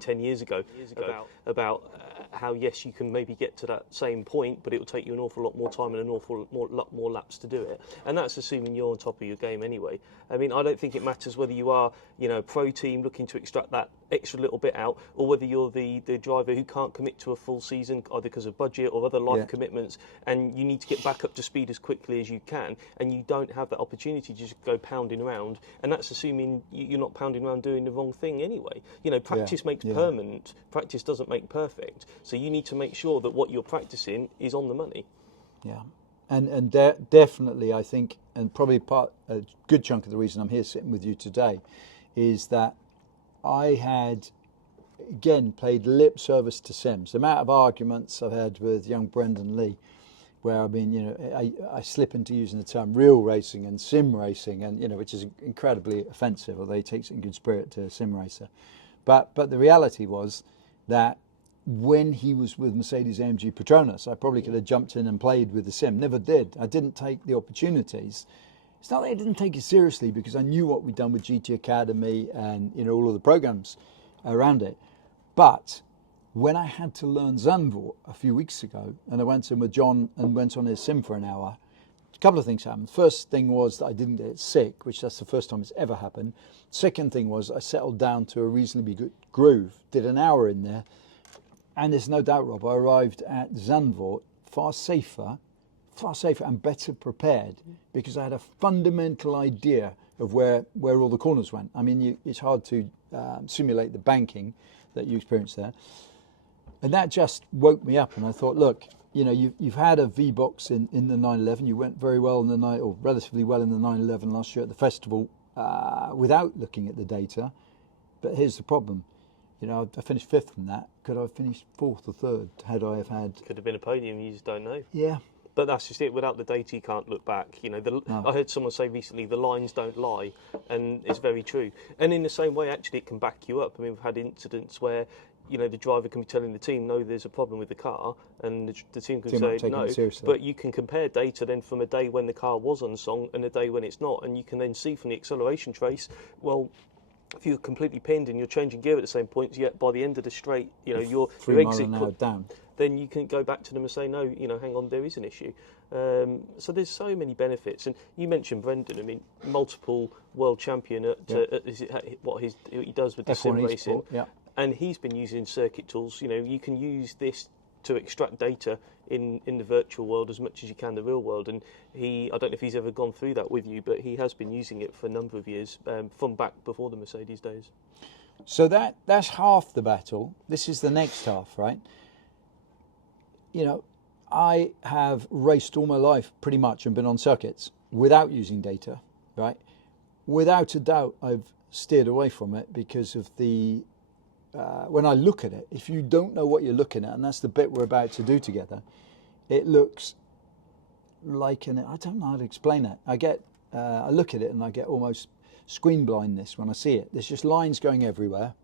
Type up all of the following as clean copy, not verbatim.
10 years ago about how yes, you can maybe get to that same point, but it will take you an awful lot more time and an awful lot more laps to do it. And that's assuming you're on top of your game anyway. I mean, I don't think it matters whether you are, a pro team looking to extract that extra little bit out, or whether you're the driver who can't commit to a full season either because of budget or other life commitments, and you need to get back up to speed as quickly as you can, and you don't have that opportunity to just go pounding around. And that's assuming you're not pounding around doing the wrong thing anyway. Practice makes permanent. Practice doesn't make perfect. So you need to make sure that what you're practicing is on the money. Yeah, and definitely, I think, and probably a good chunk of the reason I'm here sitting with you today is that I had, again, played lip service to sims. The amount of arguments I've had with young Brendan Lee, where I slip into using the term real racing and sim racing, and which is incredibly offensive, although he takes it in good spirit to a sim racer. But the reality was that when he was with Mercedes-AMG Petronas, I probably could have jumped in and played with the sim. Never did. I didn't take the opportunities. It's not that I didn't take it seriously, because I knew what we'd done with GT Academy and all of the programs around it. But when I had to learn Zandvoort a few weeks ago, and I went in with John and went on his sim for an hour, a couple of things happened. First thing was that I didn't get sick, which that's the first time it's ever happened. Second thing was I settled down to a reasonably good groove, did an hour in there, and there's no doubt, Rob, I arrived at Zandvoort far safer and better prepared, because I had a fundamental idea of where all the corners went. I mean, it's hard to simulate the banking that you experienced there. And that just woke me up, and I thought, look, you've had a V-Box in the 911. You went very well in the or relatively well in the 911 last year at the festival without looking at the data. But here's the problem. I finished fifth from that. Could I have finished fourth or third had I have had... Could have been a podium, you just don't know. Yeah. But that's just it. Without the data, you can't look back. I heard someone say recently, the lines don't lie, and it's very true. And in the same way, actually, it can back you up. I mean, we've had incidents where, the driver can be telling the team, no, there's a problem with the car, and the team can say no. But you can compare data then from a day when the car was unsung and a day when it's not, and you can then see from the acceleration trace, well, if you're completely pinned and you're changing gear at the same point, yet by the end of the straight, your 3 exit miles an hour down, then you can go back to them and say, no, hang on, there is an issue. So there's so many benefits. And you mentioned Brendan. I mean, multiple world champion at what he does with the sim racing. Yeah. And he's been using circuit tools. You can use this to extract data in the virtual world as much as you can the real world. And I don't know if he's ever gone through that with you, but he has been using it for a number of years, from back before the Mercedes days. So that's half the battle. This is the next half, right? I have raced all my life pretty much and been on circuits without using data, right? Without a doubt, I've steered away from it because of the when I look at it, if you don't know what you're looking at, and that's the bit we're about to do together, it looks like I don't know how to explain it. I look at it and I get almost screen blindness when I see it. There's just lines going everywhere.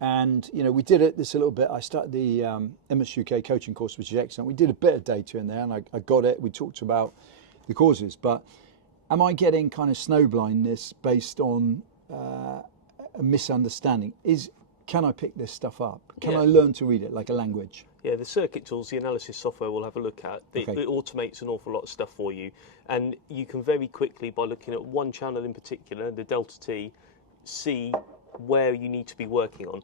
And, we did this a little bit. I started the MS UK coaching course, which is excellent. We did a bit of data in there, and I got it. We talked about the causes. But am I getting kind of snow blindness based on a misunderstanding? Can I pick this stuff up? Can I learn to read it like a language? Yeah, the circuit tools, the analysis software we'll have a look at. It automates an awful lot of stuff for you. And you can very quickly, by looking at one channel in particular, the Delta T, see where you need to be working on.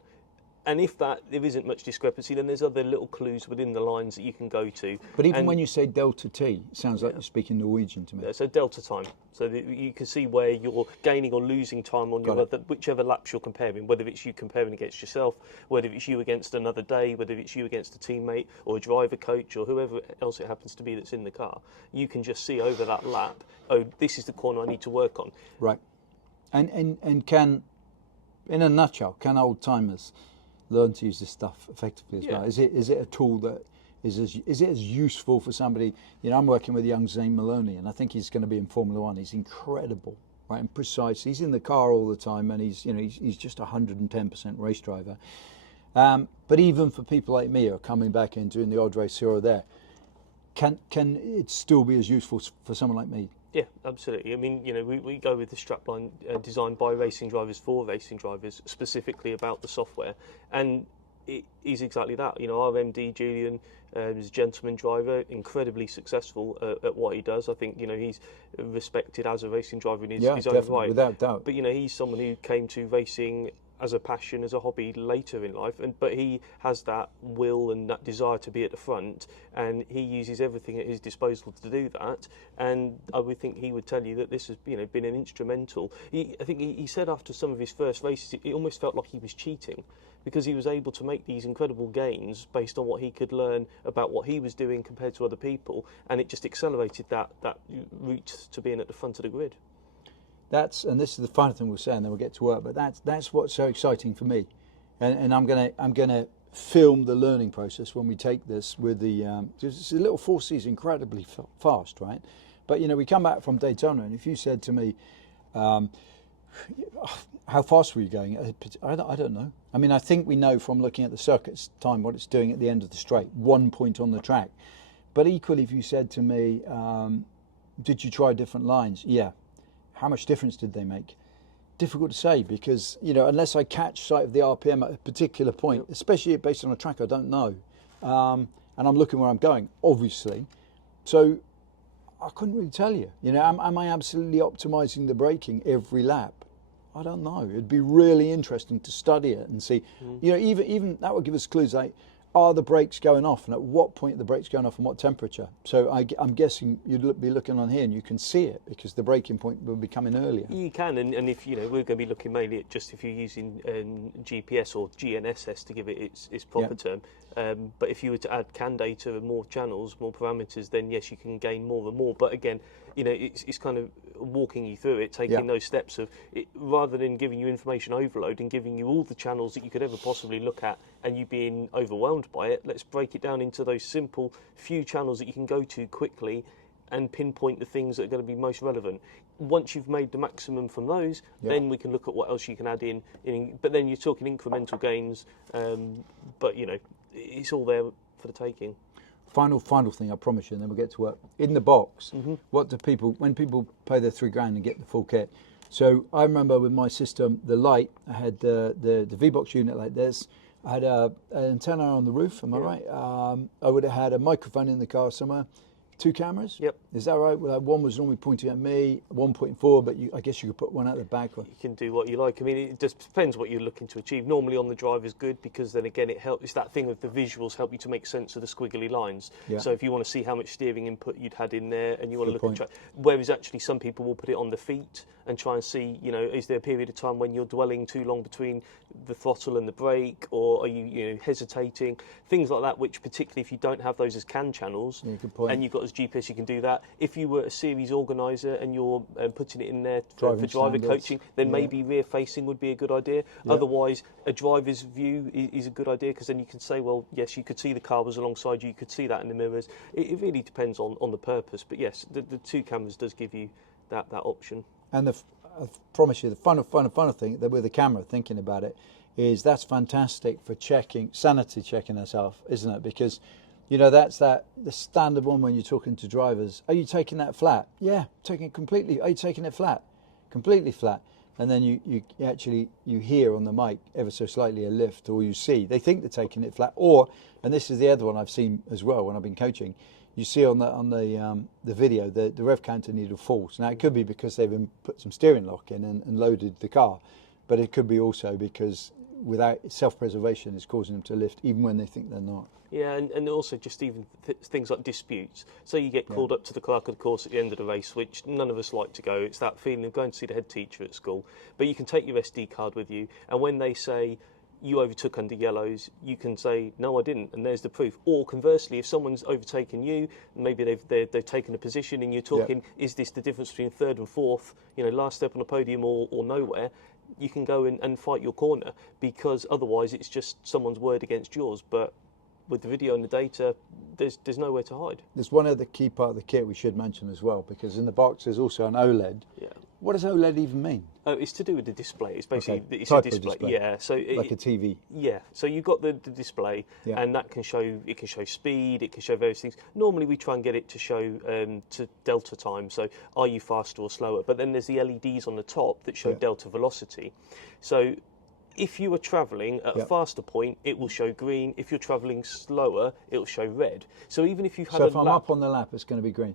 And if there isn't much discrepancy, then there's other little clues within the lines that you can go to. But even when you say Delta T, it sounds like you're speaking Norwegian to me. Yeah, so Delta time. So that you can see where you're gaining or losing time on whichever laps you're comparing, whether it's you comparing against yourself, whether it's you against another day, whether it's you against a teammate or a driver coach or whoever else it happens to be that's in the car. You can just see over that lap, this is the corner I need to work on. Right. And can, in a nutshell, can old timers learn to use this stuff effectively as well? Is it a tool that is it as useful for somebody? I'm working with young Zane Maloney, and I think he's going to be in Formula One. He's incredible, right, and precise. He's in the car all the time, and he's just 110% race driver. But even for people like me who are coming back and doing the odd race here or there, can it still be as useful for someone like me? Yeah, absolutely. I mean, we go with the strapline designed by racing drivers for racing drivers, specifically about the software, and it is exactly that. Our MD Julian is a gentleman driver, incredibly successful at what he does. I think he's respected as a racing driver in his own right, without doubt. But he's someone who came to racing as a passion, as a hobby later in life, but he has that will and that desire to be at the front, and he uses everything at his disposal to do that. And I would think he would tell you that this has been an instrumental. I think he said after some of his first races, it almost felt like he was cheating, because he was able to make these incredible gains based on what he could learn about what he was doing compared to other people, and it just accelerated that route to being at the front of the grid. And this is the final thing we'll say, and then we'll get to work. But that's what's so exciting for me, and I'm gonna film the learning process when we take this with the. It's a little Four Cs, incredibly fast, right? But we come back from Daytona, and if you said to me, how fast were you going? I don't know. I mean, I think we know from looking at the circuit's time what it's doing at the end of the straight, 1 point on the track. But equally, if you said to me, did you try different lines? Yeah. How much difference did they make? Difficult to say, because unless I catch sight of the RPM at a particular point, especially based on a track I don't know, and I'm looking where I'm going, obviously, so I couldn't really tell you. Am I absolutely optimizing the braking every lap? I don't know. It'd be really interesting to study it and see. Even that would give us clues like, are the brakes going off, and at what point are the brakes going off and what temperature? So I'm guessing you'd be looking on here and you can see it, because the braking point will be coming earlier. You can, and if we're going to be looking mainly at just if you're using GPS or GNSS to give it its proper term. But if you were to add CAN data and more channels, more parameters, then yes, you can gain more and more. But again, it's kind of walking you through it, taking those steps of it, rather than giving you information overload and giving you all the channels that you could ever possibly look at and you being overwhelmed by it. Let's break it down into those simple few channels that you can go to quickly and pinpoint the things that are going to be most relevant. Once you've made the maximum from those, then we can look at what else you can add in. But then you're talking incremental gains, but it's all there for the taking. Final thing, I promise you, and then we'll get to work. In the box, what do when people pay their $3,000 and get the full kit? So I remember with my system, the light, I had the V-Box unit like this. I had an antenna on the roof, am I right? I would have had a microphone in the car somewhere. 2 cameras? Yep. Is that right? Well, one was normally pointing at me, 1.4, but I guess you could put one out the back. You can do what you like. I mean, it just depends what you're looking to achieve. Normally on the drive is good, because then again it helps. It's that thing of the visuals help you to make sense of the squiggly lines. Yeah. So if you want to see how much steering input you'd had in there, and you want to look at whereas actually some people will put it on the feet and try and see, is there a period of time when you're dwelling too long between the throttle and the brake, or are you hesitating? Things like that, which particularly if you don't have those as CAN channels, and you've got as GPS, you can do that. If you were a series organiser and you're putting it in there for driver coaching, then maybe rear facing would be a good idea. Otherwise, a driver's view is a good idea, because then you can say, well, yes, you could see the car was alongside you, you could see that in the mirrors. It really depends on the purpose. But yes, the 2 cameras does give you that option. And I promise you, the final thing that with the camera, thinking about it, is that's fantastic for sanity checking ourselves, isn't it? Because that's the standard one when you're talking to drivers. Are you taking that flat? Yeah, taking it completely. Are you taking it flat? Completely flat. And then you actually hear on the mic ever so slightly a lift, or you see they think they're taking it flat. Or, and this is the other one I've seen as well when I've been coaching, you see on the video the rev counter needle falls. Now it could be because they've put some steering lock in and loaded the car, but it could be also because without self-preservation is causing them to lift even when they think they're not. Yeah, and also just even things like disputes. So you get called up to the clerk of the course at the end of the race, which none of us like to go. It's that feeling of going to see the head teacher at school. But you can take your SD card with you, and when they say you overtook under yellows, you can say, no, I didn't, and there's the proof. Or conversely, if someone's overtaken you, maybe they've taken a position and you're talking, is this the difference between third and fourth, last step on a podium or nowhere, you can go and fight your corner, because otherwise it's just someone's word against yours. But with the video and the data, there's nowhere to hide. There's one other key part of the kit we should mention as well, because in the box there's also an OLED, What does OLED even mean? It's to do with the display. It's basically it's Type a of display. display. Yeah, so Like a TV. Yeah, so you've got the display, Yeah. and that can show speed. It can show various things. Normally, we try and get it to show to delta time. So, are you faster or slower? But then there's the LEDs on the top that show delta velocity. So, if you are travelling at a faster point, it will show green. If you're travelling slower, it will show red. So even if you've had So a if I'm lap, up on the lap, it's going to be green.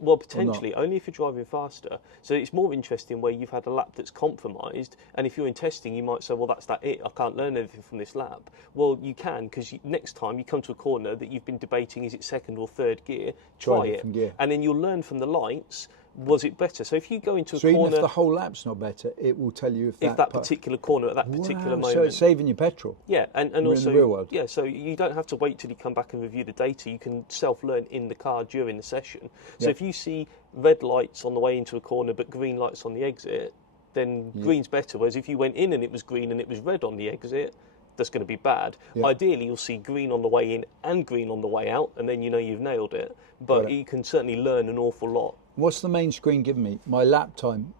well, potentially, only if you're driving faster. So it's more interesting where you've had a lap that's compromised, and if you're in testing, you might say, well, that's it. I can't learn anything from this lap. Well, you can, because next time you come to a corner that you've been debating, is it second or third gear, try it. different gear. And then you'll learn from the lights, was it better? So if you go into a So corner... even if the whole lap's not better, it will tell you if that particular corner at that particular moment. So it's saving you petrol. Yeah, and in also the real world. Yeah, so you don't have to wait till you come back and review the data. You can self-learn in the car during the session. So if you see red lights on the way into a corner but green lights on the exit, then green's better. Whereas if you went in and it was green and it was red on the exit, that's going to be bad. Ideally, you'll see green on the way in and green on the way out, and then you know you've nailed it. But you can certainly learn an awful lot. What's the main screen giving me? My lap time.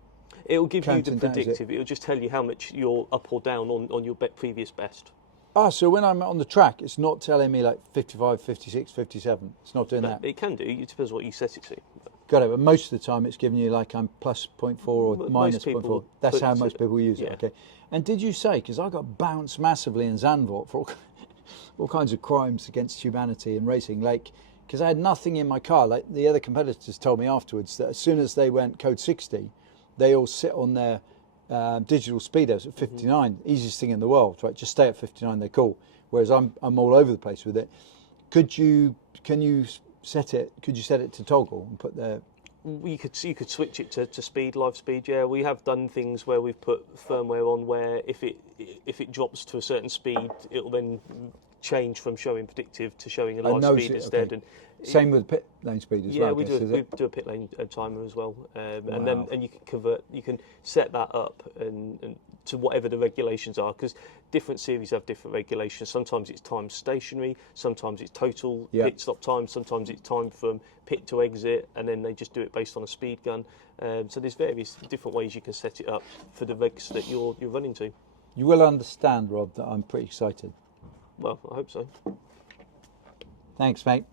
It'll give you the Counting down, is it? predictive. It'll just tell you how much you're up or down on your previous best. So when I'm on the track, it's not telling me like 55, 56, 57. It's not doing that. It can do. It depends what you set it to. Got it. But most of the time, it's giving you like I'm plus 0.4 or Most minus people 0.4. That's put how it most to- people use it. yeah. Okay. And did you say, because I got bounced massively in Zandvoort for all kinds of crimes against humanity in racing, like, because I had nothing in my car. Like the other competitors told me afterwards that as soon as they went code 60, they all sit on their digital speedos at 59. Easiest thing in the world, right? Just stay at 59, they're cool. Whereas I'm all over the place with it. Can you set it to toggle and put the... You could switch it to speed, live speed. Yeah, we have done things where we've put firmware on where if it drops to a certain speed, it'll then change from showing predictive to showing a live speed instead. Okay. And Same with pit lane speed as well. yeah, we I guess, is do it? a pit lane timer as well, and Wow. then you can convert. You can set that up and to whatever the regulations are, because different series have different regulations. Sometimes it's time stationary, sometimes it's total pit stop time, sometimes it's time from pit to exit, and then they just do it based on a speed gun. So there's various different ways you can set it up for the regs that you're running to. You will understand, Rob, that I'm pretty excited. Well, I hope so. Thanks, mate.